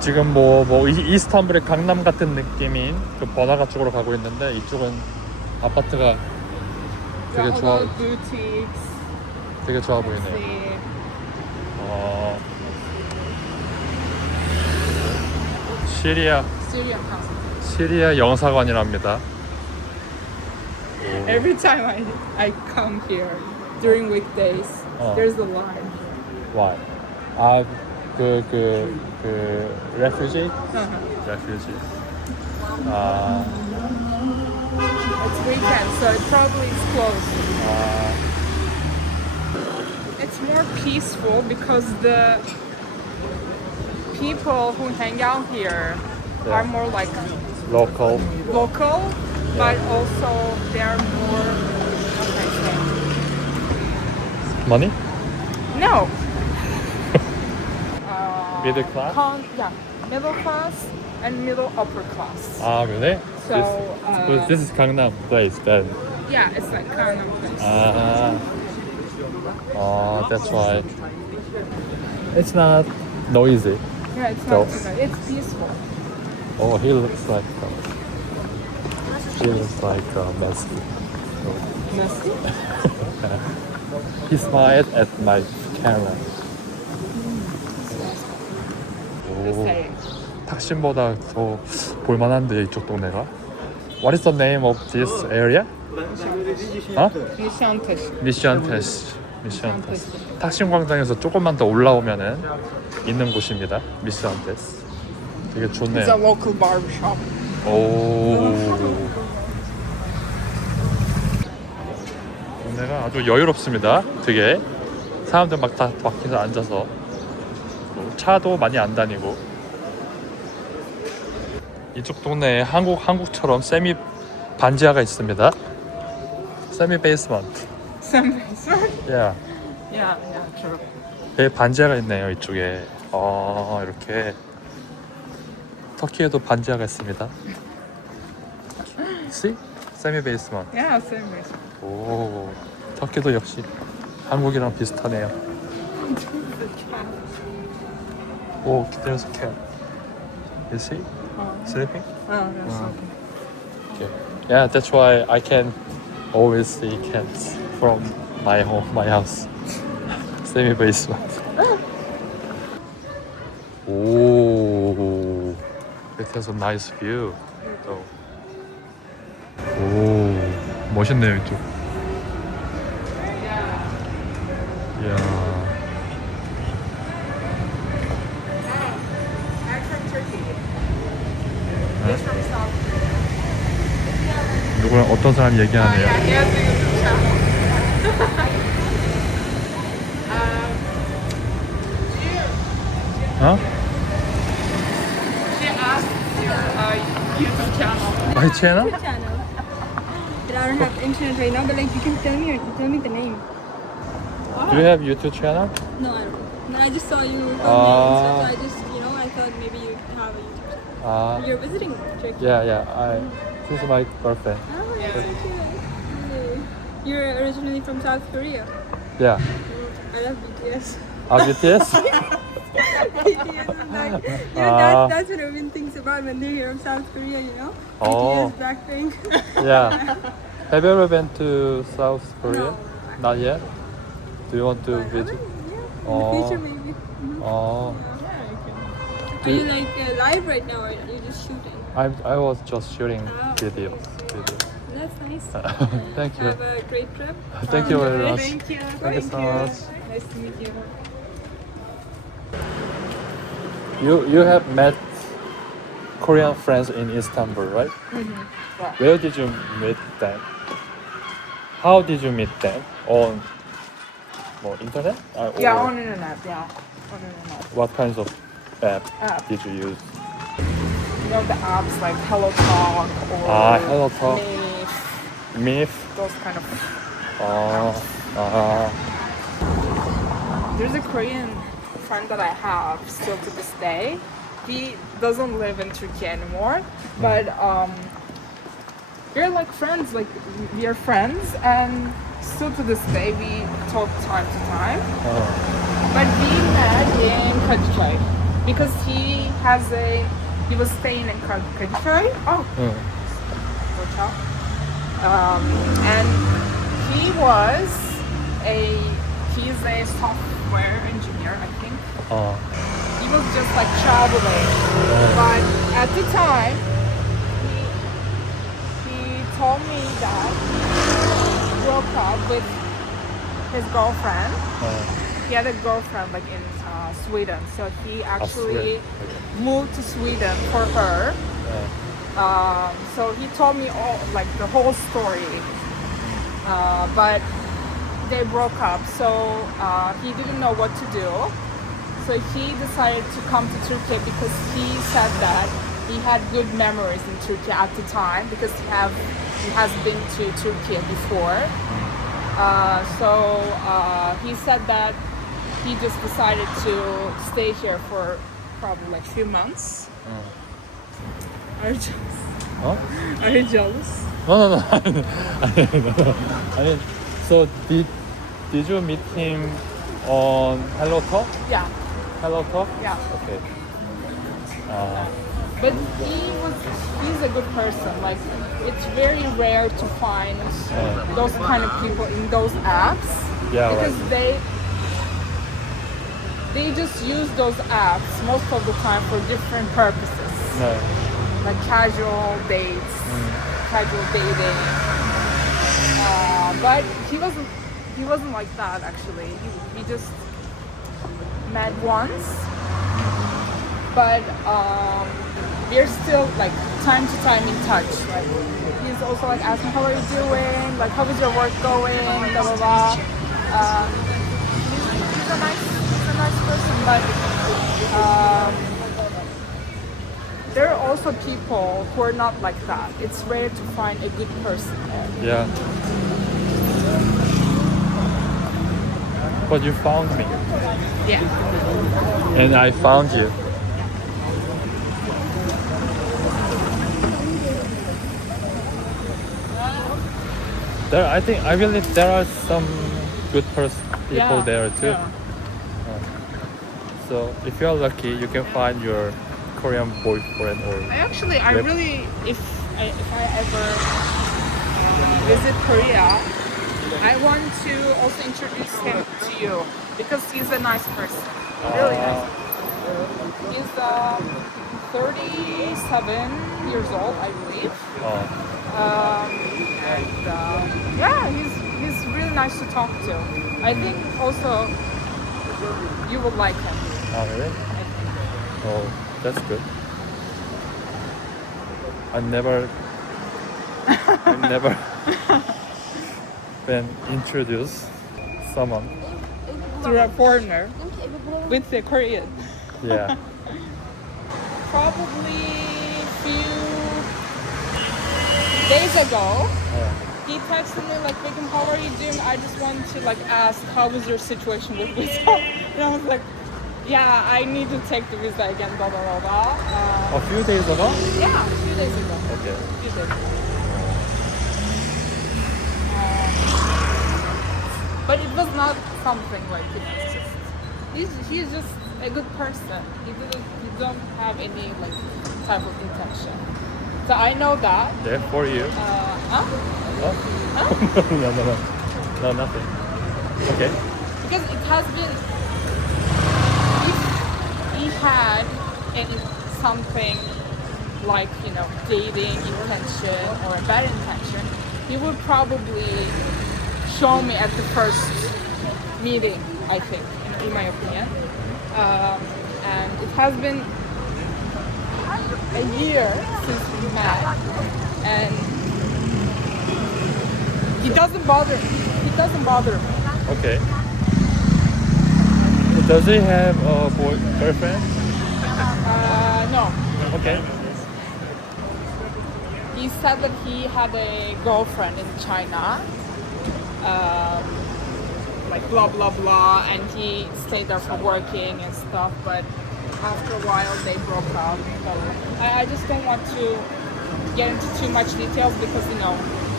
지금 뭐 이스탄불의 강남 같은 느낌인 그 버나가 쪽으로 가고 있는데 이쪽은 아파트가 되게 좋아, boutiques. 되게 좋아 보이네요. See. 시리아 Syrian house. 시리아 영사관이랍니다. Every time I come here during weekdays, there's a line. Why? 그 refugee? refugee. It's weekend, so it probably is closed. It's more peaceful because the people who hang out here are more like local. local, but also they are more. How can I say? Money? No. Middle class? Yeah, middle class and middle upper class. Really? So, this is Gangnam place then. Yeah, it's like kind of place. That's why. It's not noisy. Yeah, it's so- not too bad. It's peaceful. Oh, he looks like messy. Messy? He smiled at my camera. The same. 탁심보다 더 볼만한데 이쪽 동네가. What is the name of this area? Mission test. 미션 테스. 탁심 광장에서 조금만 더 올라오면은 있는 곳입니다. 미션 테스. 되게 It's a 좋네요. local barbershop. 오. 동네가 아주 여유롭습니다. 되게 사람들 막 다 밖에서 앉아서 차도 많이 안 다니고. 이쪽 동네에 한국처럼 세미 반지하가 있습니다. 세미 베이스먼트. Some basement. Yeah. Yeah, true. 배 반지하가 있네요 이쪽에. 이렇게 터키에도 반지하가 있습니다. See? 세미 베이스먼트. Yeah, same basement. 오, 터키도 역시 한국이랑 비슷하네요. 오, there's a cat. Is he sleeping? Oh, that's Okay. Yeah, that's why I can always see cats from my house. Semi basement. 오, it has a nice view. 오, 멋있네요 이쪽. 이야. I'm from Turkey. 네? He's from South Korea. 누구랑 어떤 사람 얘기하네요. Yeah, he has a YouTube channel. 어? She asked your YouTube channel. My channel? channel. But I don't have internet right now, but like you can tell me the name. Do you have YouTube channel? No, I don't. No, I just saw you on Ah. the Insta, so I just, I thought maybe you'd have a YouTube channel. You're visiting Turkey. Yeah. This is my girlfriend. Oh, that's so cute. Hey. You're originally from South Korea. Yeah. I love BTS. BTS? BTS is like, that's what everyone thinks about when they hear of South Korea, Oh. BTS, Blackpink. Yeah. Have you ever been to South Korea? No. Not yet. Do you want to But I visit? will, yeah. In Oh. the future, maybe. Oh, Are you like live right now, or are you just shooting? I was just shooting Oh. videos. That's nice. Thank you. Have a great trip. Thank you very much. Thank you. Thank you so much. Nice to meet you. You have met Korean friends in Istanbul, right? Yeah. Where did you meet them? How did you meet them? On internet? Yeah, Or on internet. Yeah, on internet. what kinds of app App. did you use? You know the apps like Hello Talk or Hello Talk. Meet, Myth. those kind of. There's a Korean friend that I have still to this day. He doesn't live in Turkey anymore, but we're like friends. Like we are friends, and still to this day we talk time to time. But we met in Kadıköy. because he was staying in Kadıköy. Oh, 응. hotel. And he's a software engineer, I think. 어. He was just like traveling, but at the time, he told me that he broke up with his girlfriend. 어. He had a girlfriend like in Sweden, so he actually Sweden. moved to Sweden for her. 어. So he told me all like the whole story, but they broke up. So he didn't know what to do. So he decided to come to Turkey because he said that he had good memories in Turkey at the time because he has been to Turkey before. So he said that he just decided to stay here for probably like a few months. Are you jealous? 어? Are you jealous? No. I mean, so did you meet him on Hello Talk? Yeah, Hello Talk? yeah. Okay. But he's a good person. Like it's very rare to find those kind of people in those apps. Yeah, because right. they just use those apps most of the time for different purposes. 네. Like casual dates, casual dating. But he wasn't like that actually. He just met once. But we're still like time to time in touch. Like he's also like asking how are you doing? Like how is your work going? Blah blah blah. He's a nice person, but there are also people who are not like that. It's rare to find a good person. Yeah. But you found me, Yeah. and I found you. I believe there are some good people there too. Yeah. So if you're lucky, you can find your Korean boyfriend or I Yep. really, if I ever visit Korea, I want to also introduce him to you because he's a nice person. Really nice. He's 37 years old, I believe. Yeah, he's really nice to talk to. I think also you will like him. Oh, really? Oh, that's good. I've never been introduced someone. To a foreigner with the Korean. Yeah. Probably few days ago, he texted me like, Begum, how are you doing? I just wanted to like ask how was your situation with visa? And I was like, yeah, I need to take the visa again, blah blah blah blah. A few days ago? Yeah, a few days ago. Okay. A few days ago. But it was not something like it's just he's just a good person. He don't have any like type of intention. So I know that. Yeah, for you. Huh? Oh. Huh? No, nothing. Okay. Because it has been, if he had any something like, you know, dating intention or a bad intention, he would probably show me at the first meeting, I think, in my opinion. And it has been a year since we met, and he doesn't bother me. He doesn't bother me. Okay. Does he have a girlfriend? No. Okay. He said that he had a girlfriend in China, like blah blah blah, and he stayed there for working and stuff. But after a while, they broke up. So I just don't want to get into too much details because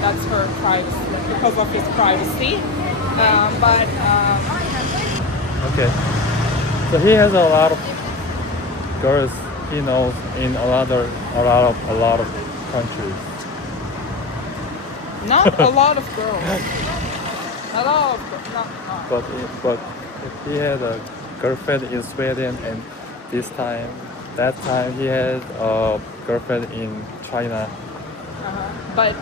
that's her privacy, like, because of his privacy. Okay. So he has a lot of girls he knows in a lot of countries. Not a lot of girls. Not all of girls. No. But he had a girlfriend in Sweden, and that time he had a girlfriend in China. But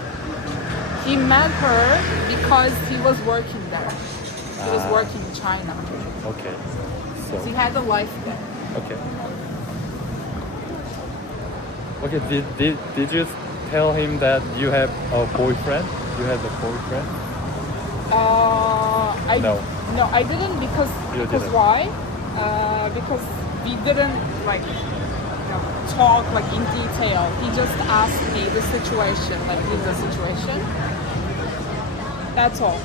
he met her because he was working there. He was working in China. Okay. So he So had a life there. okay. Okay. Did you tell him that you have a boyfriend? You had a boyfriend? No, I didn't because didn't. why? Because we didn't talk like in detail. He just asked me the situation, like in the situation. That's all.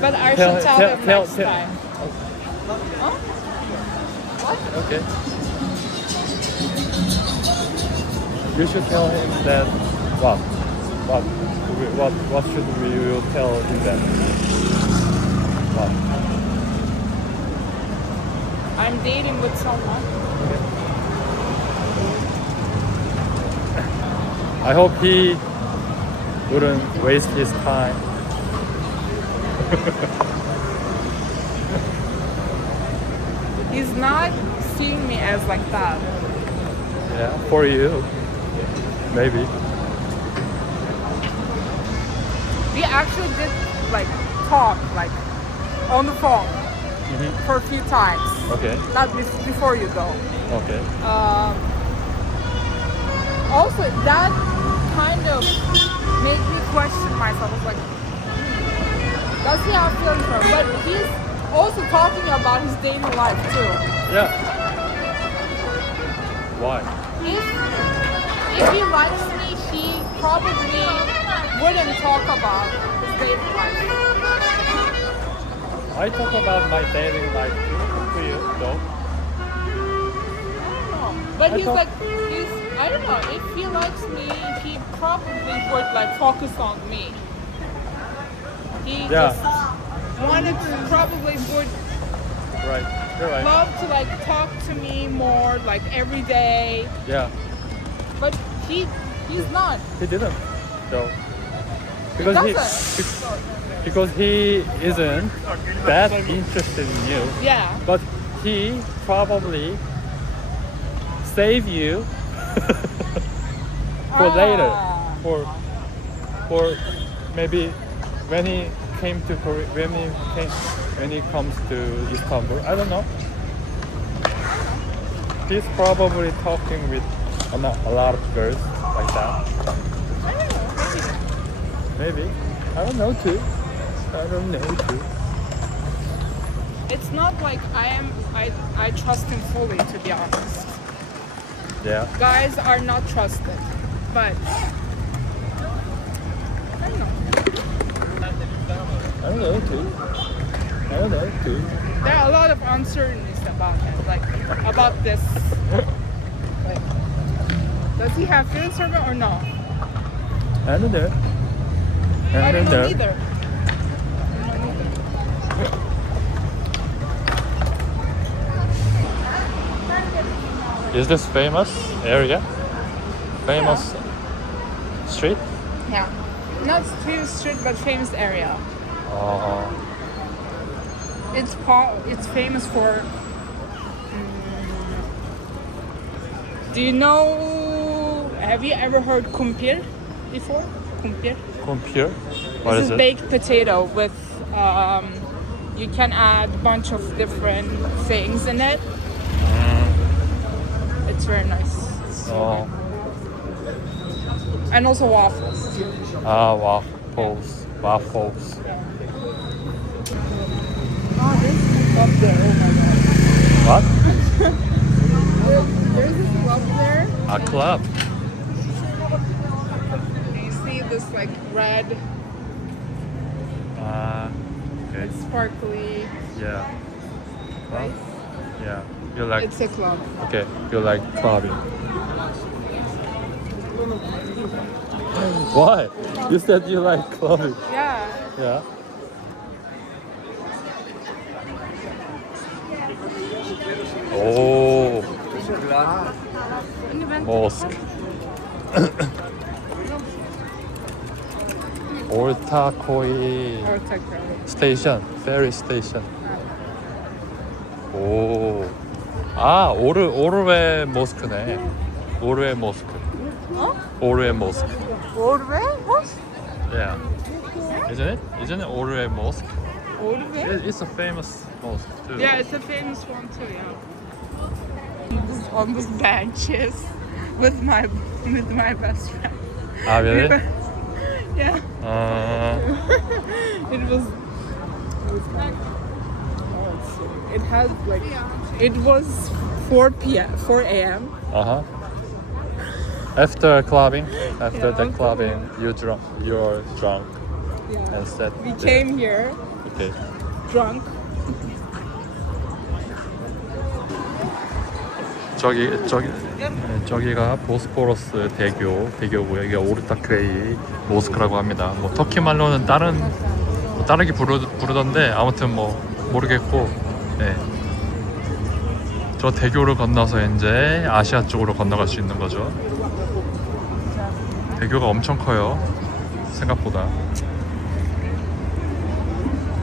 But I should tell him next time. Huh? What? Okay. You should tell him that. What should we tell him then? What? I'm dating with someone. I hope he wouldn't waste his time. He's not seeing me as like that. Yeah, for you. Maybe. We actually did like talk like on the phone for a few times. Okay. Not before you go. Okay. Also, that kind of made me question myself. I was like, does he have feelings for her? But he's also talking about his dating life too. Yeah. Why? If he likes me, he probably wouldn't talk about his dating life. I talk about my dating life to you, though. But I he's thought- like, I don't know, if he likes me, he probably would like focus on me. He Yeah. just wanted to, probably would Right. You're right. love to like talk to me more like every day. Yeah. But he's not. He didn't, though. He Because he isn't that interested in you. Yeah. But he probably save you for later. For maybe when he came to Korea, when he comes to Istanbul. I don't know. He's probably talking with a lot of girls like that. I don't know, maybe. Maybe. I don't know too. I don't know too. It's not like I trust him fully, to be honest. Yeah. Guys are not trusted. But I don't know. I don't know too. I don't know too. There are a lot of uncertainties about him, like about this. Like, does he have feelings for me or no? I don't know. I don't know know. either. Is this famous area? Famous street? Yeah. Not famous street, but famous area. It's famous for. Do you know? Have you ever heard kumpir before? Kumpir. Kumpir? What This is is it? baked potato with. You can add a bunch of different things in it. It's very nice. Oh. And also waffles. Waffles. Waffles. Oh, there's a club there. Oh my What? god. There's this club there. A club. And you see this like red, Okay. sparkly Yeah. place. Yeah. You like It's a club. okay. You like clubbing. Why? You said you like clubbing. Yeah. Yeah. 오, mosque. 올타코이 스테이션, ferry station. 오, 아, 오르웨 모스크네. 오르웨 모스크. 어? 오르웨 모스크. Orve? What? Yeah. Isn't it Orué Mosque? Orve? It's a famous mosque too. Yeah, it's a famous one too, yeah. On these benches with my best friend. Ah, really? Yeah. It was like, it had like it was 4 a.m. Uh-huh. After clubbing, Yeah, the clubbing, you're drunk. Yeah. And said, We came here Okay. drunk. 저기가 보스포러스 대교고요. 이게 오르타크웨이 모스크라고 합니다. 뭐 터키 말로는 다르게 부르던데 아무튼 뭐 모르겠고. 네. 저 대교를 건너서 이제 아시아 쪽으로 건너갈 수 있는 거죠. 대교가 엄청 커요. 생각보다.